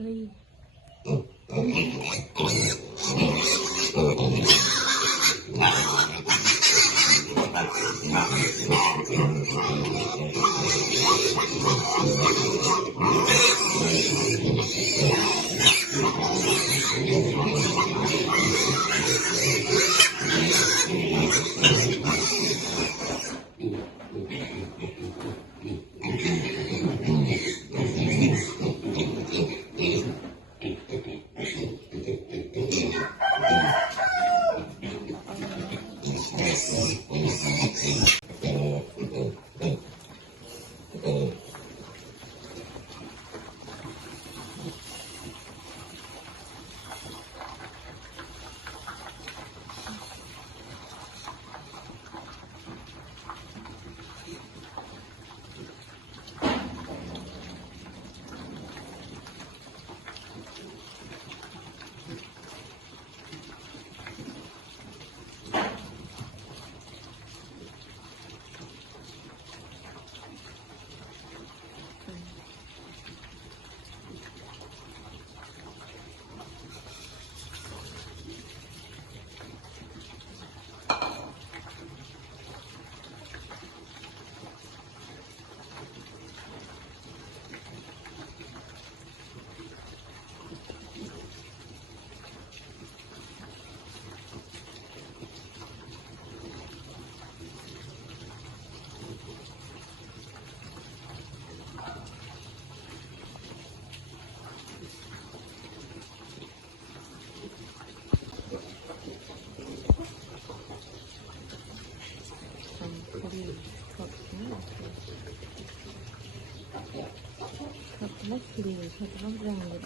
Khi mất liền thật nó rằng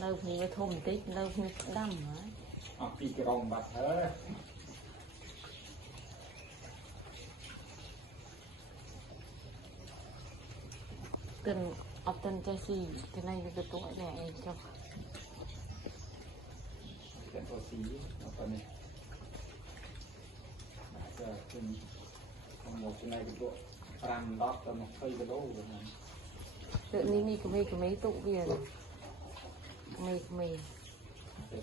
lâu thì mới thôm tích lâu thì đâm hả? Đi cái rồng bạc hết. Cần ở tân trai xì thế này được tuổi này cho cái tổ xí ở phần này. Giờ từng một cái này được độ ram đót tầm một cây cái đô rồi này. tự nhiên cái mấy tụ bia rồi mày cái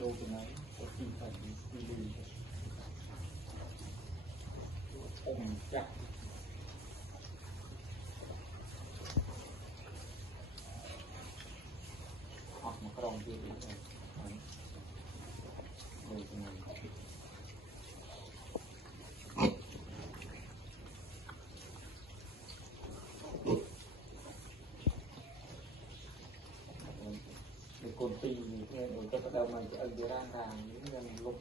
đô cái này có khi phải đi đi ôm chặt hoặc một cái đồng kia rồi rồi cái này cồn tì thì rồi cho bắt đầu mình sẽ ấn ra những lần lục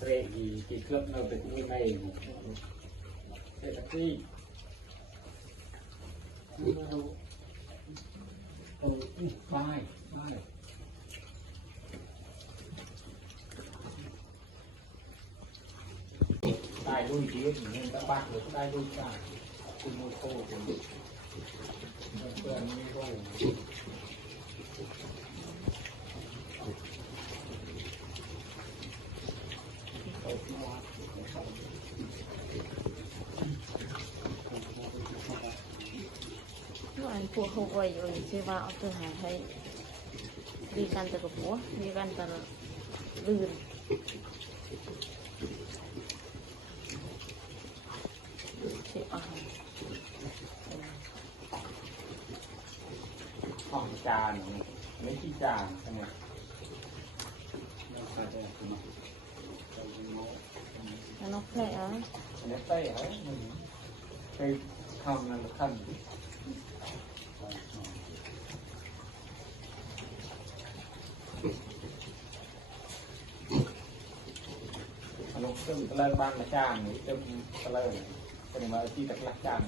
tre gì chỉ cướp nào được như này để là gì vai đai đôi kia thì nên các bạn được đai đôi cả cùng một cô của mình quen như vậy anh phụ hậu vậy rồi chơi vào từ hải thấy điกันแต่กับผัวđiกันแต่ลื่น chị ở ห้องจานไม่ที่จานใช่ไหมเราใส่ได้คือมันเราดูโน้ nó khỏe á อันนี้เต้เหรอมันไปทำนั่นขั้นอันนี้เติมตะเลนบ้านละจานนี่เติมตะเลนเป็นมาที่ตะละจาน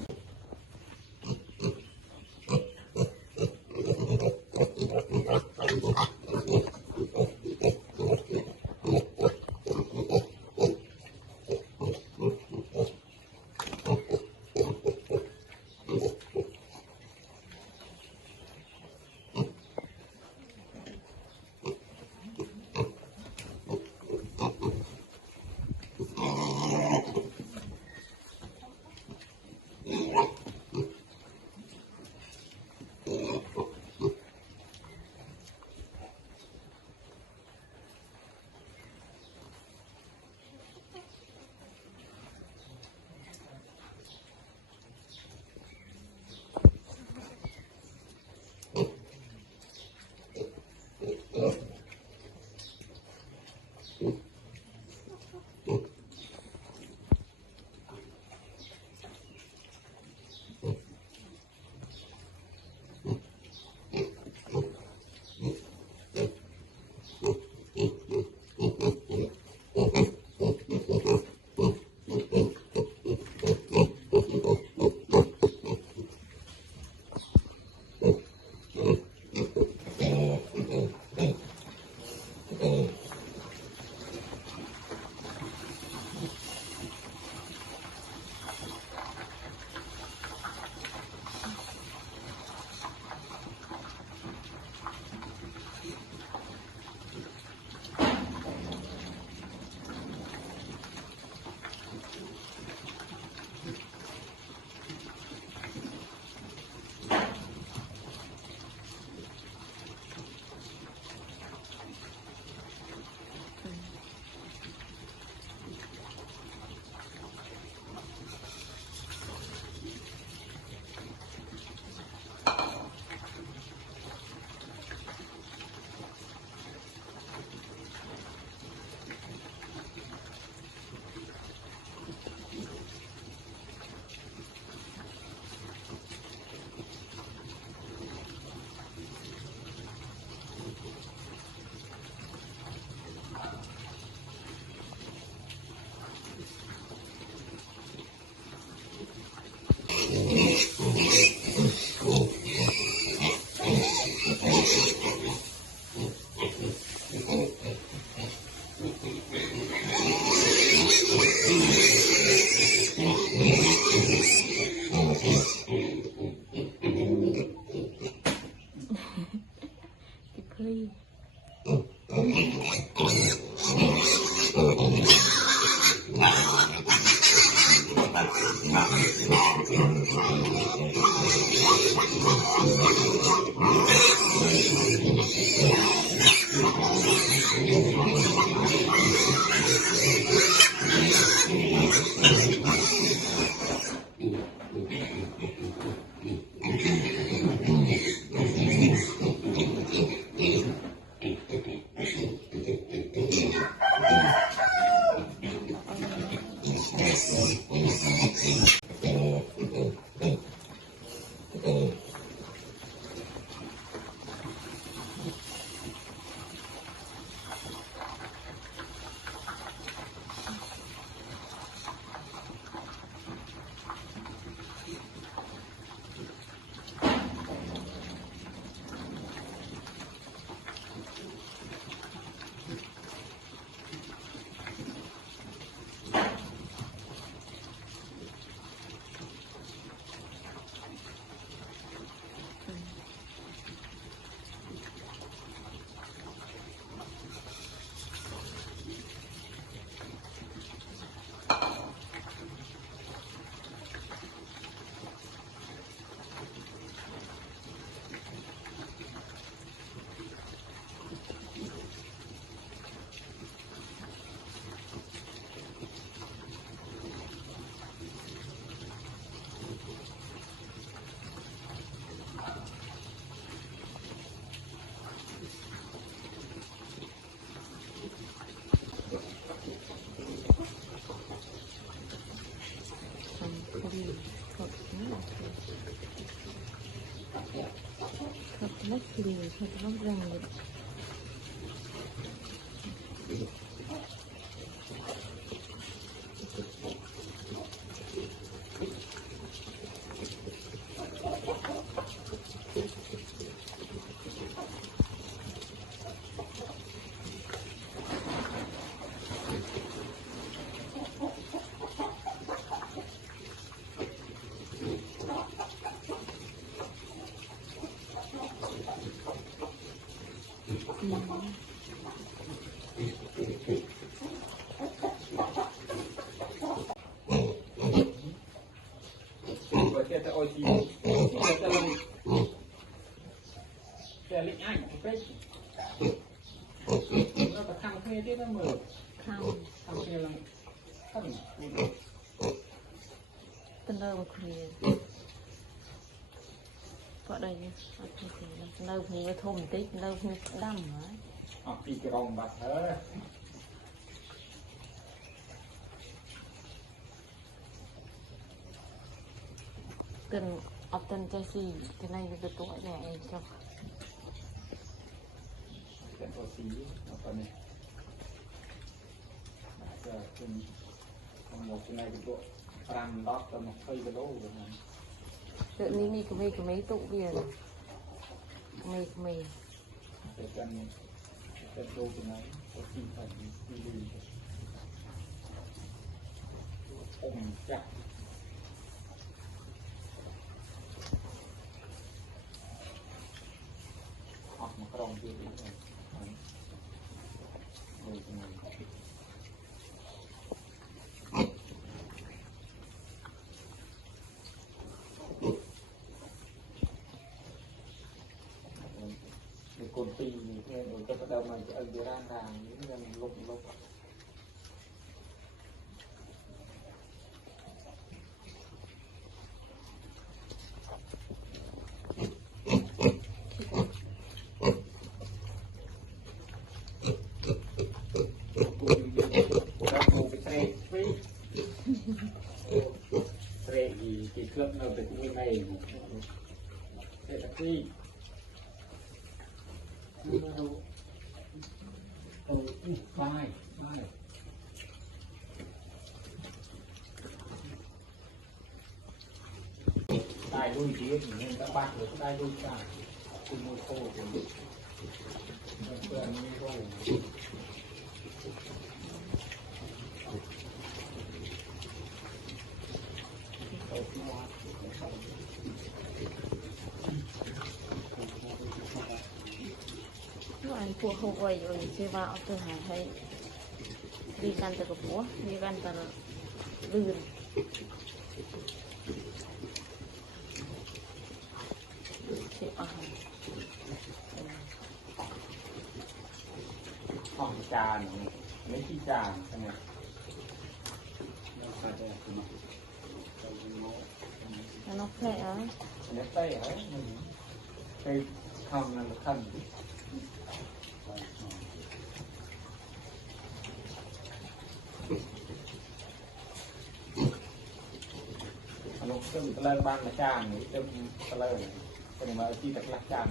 Mất lì thật lắm rằng được. Rồi kia ta ôi gì ta lên ta lịch ảnh một cái nó có thằng kia thế nó mở Không, thằng kia là thằng tên đâu mà khuyên. Có đây nhé, tên đâu thì thùng tích, tên đâu thì đâm hả? học đi cái rồng bạc hết Cần học tên cho gì, cái này được tuổi này cho cái tổ xí nó còn này giờ từng một cái này cái bộ ram lót cho một cây cái lỗ rồi này tự nhiên đi cái mấy tụ bìa mày để cái đô cái này có khi phải đi đi ôm chặt hoặc một cái rồng kia đi rồi rồi cái này cồn tì rồi cái bắt đầu mình ở dưới ra những người lục lục tre gì thì cướp nó được như này để là gì vai đai đuôi kia thì nên các bạn được đai đuôi cả cùng một khô của mình quen như khô nó ăn cua không quay rồi chơi vào từ hải hay điกันแต่กับผัวđiกันแต่ลื่นเสียอาหาร ห้องจานไม่ที่จานใช่ไหมเราใส่ได้คือมันใส่โน้ต nó khẽ á เนสเต้เหรอไปทำนั่นขั้นอันนู้นก็ตะเลบ้านละจานนี่จะตะเลเป็นมาที่ตะลักจาน